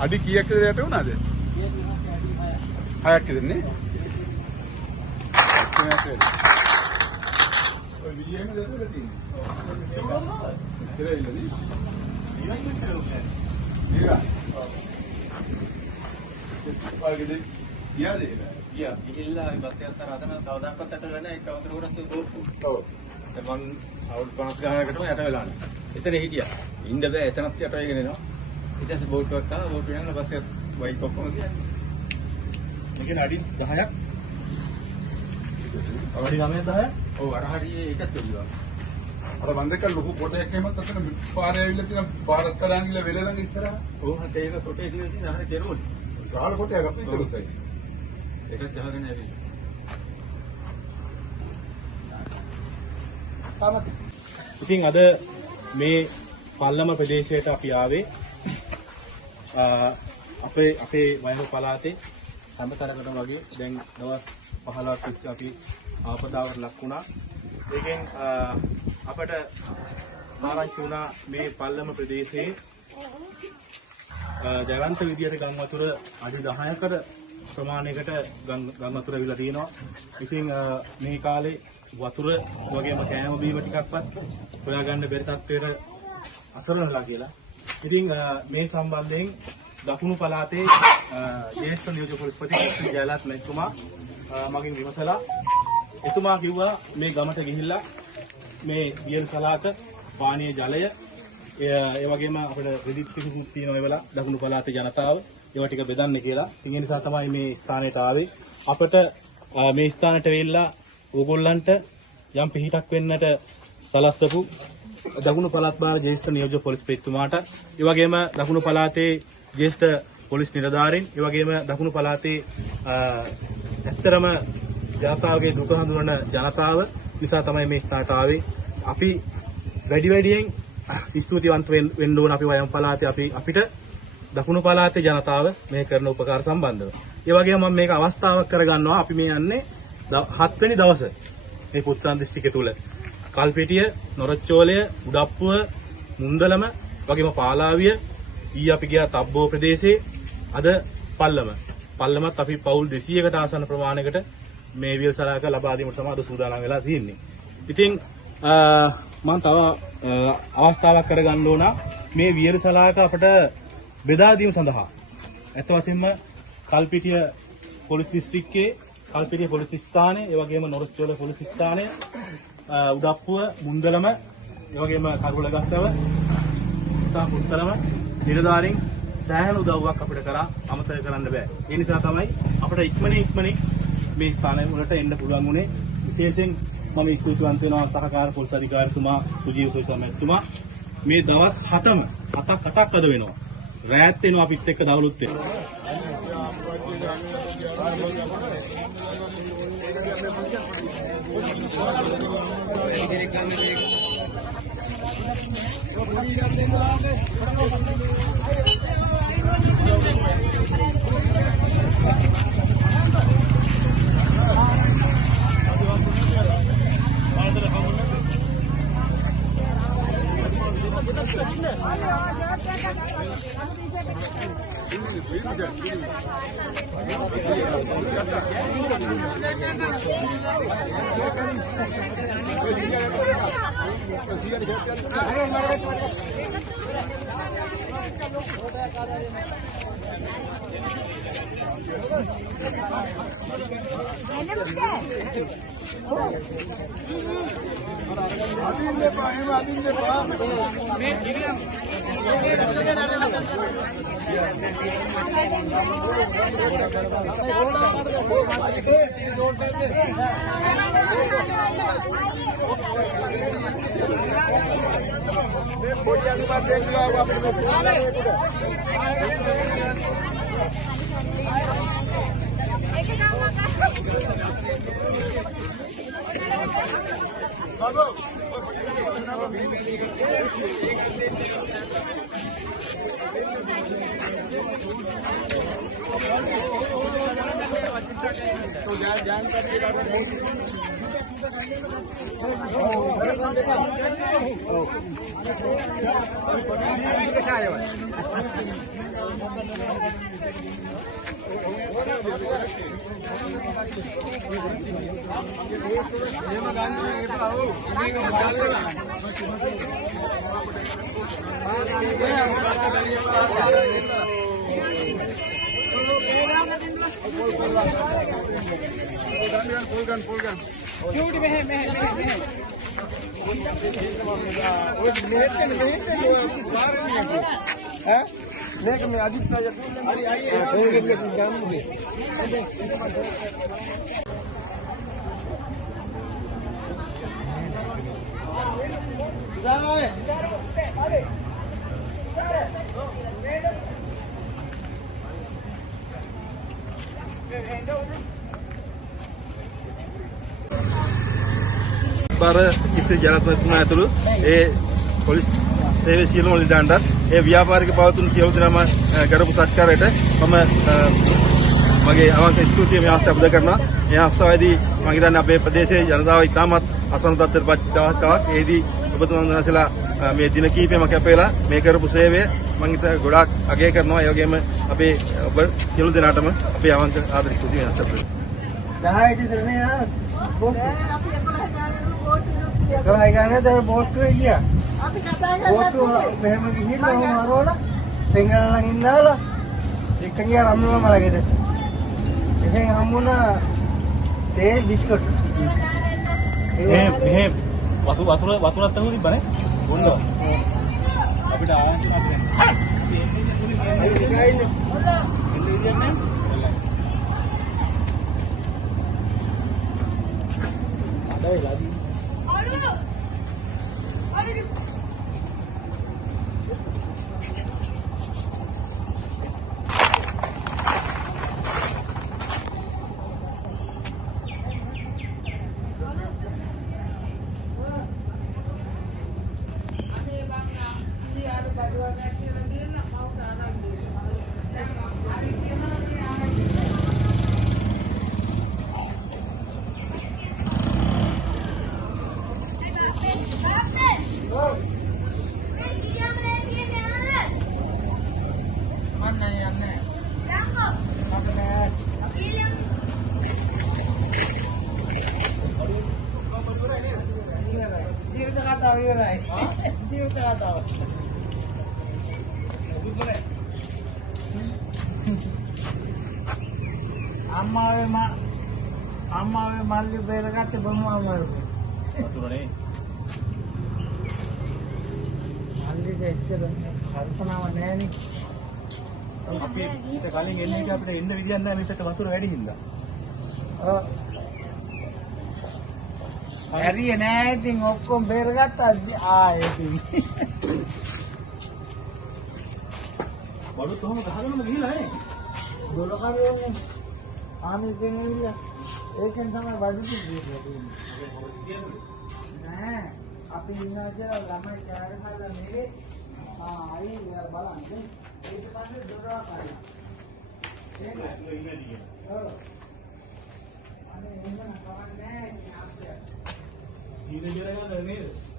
අඩි කීයක්ද යට වුණාද? 6ක් දෙන්නේ. ඔය විදියෙම දෙතේ තියෙන්නේ. ඉතින් iya. Pagi dia deh. Iya, gila ibaratnya rata-rata kalau dapat ada lana kalau terus itu gopu. Oh. Emang අවුරුදු 50 ගානකටම යට වෙලා නැහැ. එතන හිටියා. ඉන්න බෑ එතනත් යට වෙගෙන එනවා. ඊට පස්සේ බෝට් එකක් ආවා බෝට් එක යනවා පස්සේ වයිට් ඔක්කොම ගියා. මේකේ අඩි 10ක්. අඩි 9 10ක්. ඔව් අර හරියේ ඒකත් තිබුණා. අර වන්දක ලොකු කොටයක් එහෙමත් අතන පාරේ ඇවිල්ලා තියෙන පාරත් කඩන් ගිහලා වෙල ළඟ ඉස්සරහා. ඔව් හතේ ඒක කොටේ ඉඳලා තියෙන අර කෙරුවනේ. සාල කොටයක් අපිට ඉතලසයි. ඒකත් ගහගෙන ඇවිල්ලා. ඉතින් අද මේ පල්ලම ප්‍රදේශයට අපි ආවේ අපේ වයඹ පළාතේ හැමතරකටම වගේ දැන් දවස් 15ක් තිස්සේ අපි ආපදාවට ලක් වුණා. ඒකෙන් අපට ආරංචි වුණා මේ පල්ලම ප්‍රදේශයේ ජයවන්ත විදියට ගම් වතුර අඩි 10කට ප්‍රමාණයකට ගම් වතුර ඇවිල්ලා තියෙනවා. ඉතින් මේ කාලේ වතුර වගේම කෑම බීම ටිකක්වත් හොයාගන්න බැරි තත්ත්වයට අසරණලා කියලා. ඉතින් මේ සම්බන්ධයෙන් දකුණු පළාතේ ජ්‍යෙෂ්ඨ නියෝජ්‍ය පොලිස්පති ජයලත් මැතිතුමා මගින් විමසලා එතුමා කිව්වා මේ ගමට ගිහිල්ලා මේ වියල් සලාක පානීය ජලය ඒ වගේම අපිට ක්‍රෙඩිට් පිටුකුත් තියෙනවා ඒවලා දකුණු පළාතේ ජනතාව ඒවා ටික බෙදන්න කියලා. ඉතින් ඒ නිසා තමයි මේ ස්ථානයට ආවේ. අපිට මේ ස්ථානයට වෙලා ඕගොල්ලන්ට යම් පිහිටක් වෙන්නට සලස්සපු දකුණු පළාත් භාර ජ්‍යෙෂ්ඨ නියෝජ්‍ය පොලිස්පතිතුමාට ඒ වගේම දකුණු පළාතේ ජ්‍යෙෂ්ඨ පොලිස් නිලධාරීන් ඒ වගේම දකුණු පළාතේ ඇත්තරම ජනතාවගේ දුක හඳුනන ජනතාව නිසා තමයි මේ ස්ථානට ආවේ. අපි වැඩියෙන් ස්තුතිවන්ත වෙන්න ඕන අපි වයම් පළාතේ අපිට දකුණු පළාතේ ජනතාව මේ කරන උපකාර සම්බන්ධව. ඒ වගේම මම මේක අවස්ථාවක් කරගන්නවා අපි මේ යන්නේ 7 වෙනි දවසේ මේ පුත්තන් දිස්ත්‍රික්කය තුල කල්පිටිය, නොරච්චෝලය, උඩප්පුව, මුන්දලම වගේම පාලාවිය ඊ අපි ගියා තබ්බෝ ප්‍රදේශයේ අද පල්ලමත් අපි පවුල් 200කට ආසන්න ප්‍රමාණයකට මේ වියල් සලාක ලබා දීමට තමයි අද සූදානම් වෙලා තියෙන්නේ. ඉතින් මම තව අවස්ථාවක් කරගන්න ඕන මේ වියල් සලාක අපට බෙදා දීම සඳහා. අත් වශයෙන්ම කල්පිටිය පොලිස් දිස්ත්‍රික්කයේ කල්පිටිය පොලිස් ස්ථානයේ ඒ වගේම නොරච්චෝල පොලිස් ස්ථානයේ උඩප්පුව මුන්දලම ඒ වගේම කරුලගස්සව සහ පුත්තරම නිලධාරීන් සෑහෙන උදව්වක් අපිට කරා අමතක කරන්න බෑ. ඒ නිසා තමයි අපිට ඉක්මනින් මේ ස්ථානය වලට එන්න පුළුවන් වුණේ. විශේෂයෙන් මම ස්තුතිවන්ත වෙනවා සහකාර පොලිස් අධිකාරිතුමා සුජීව සොයිසමැතිතුමා මේ දවස් 7ක් අද වෙනවා. රැත් වෙනවා අපිත් එක්ක දවලුත් වෙනවා. तो जान බර කිසි ජනතුන් ඇතුළු ඒ පොලිස් සේවයේ සියලුම නිලධාරීන්ටත් ඒ ව්‍යාපාරික පවතුන් සියලු දෙනාම කරපු සත්කාරයට මම මගේ අවංක ස්තුතිය මේ අවස්ථාව පුද කරනවා. මේ අවස්ථාවේදී මම හිතන්නේ අපේ ප්‍රදේශයේ ජනතාව ඉතාමත් අසරණ තත්ත්වයට පත් අවස්ථාවක්. ඒදී ඔබතුමන් වහන්සේලා මේ දින කිහිපෙම කැපෙලා මේ කරපු සේවය මම හිතා ගොඩාක් අගය කරනවා. ඒ වගේම අපේ ඔබ සියලු දෙනාටම අපේ අවංක ආදර ස්තුතිය වෙනස් කරනවා. 10ට විතරනේ යාර. කරා ගන්නේ දැන් බෝට්ටුවේ ගියා. අපි කතා කරලා බෝට්ටුව මෙහෙම ගිහිල්ලා ඔහොම හරවලා සිංහලන් ඉන්නාලා එක්ක ගියා රම්මම මලගෙද. එහෙන් හම්බුණා තේ බිස්කට්. මේ වතුරක් තමුනි බනේ බොන්න අපිට ආවන්ති අම්මාවේ මල්ලි බේරගත්තේ බොමුවා මරු. වතුරනේ මල්ලිට එච්චර කල්පනාවක් නැහැනේ. අපි ඊට කලින් එන්නේ අපිට එන්න විදියක් නැහැ මේකට වතුර වැඩි හින්දා. ඔව්. හරිය නෑ ඉතින් ඔක්කොම බේරගත්තා ඉතින්. බඩු තොම ගහගෙනම ගිහිලා නේ. දොලකරේ ආමිස් දෙන්නේ ඒකෙන් තමයි බඩු තියෙන්නේ. නෑ අපි ඉන්නවා කියලා ළමයි කෑම ખાලා නෙවේ. අයිය මෙයා බලන්න. ඊට පස්සේ දොරවා කරලා. ඒක ඉන්නේ. ඔව්. අනේ එන්න කවන්නේ නෑ අපිට. ජීවිතය ගන්න නේද?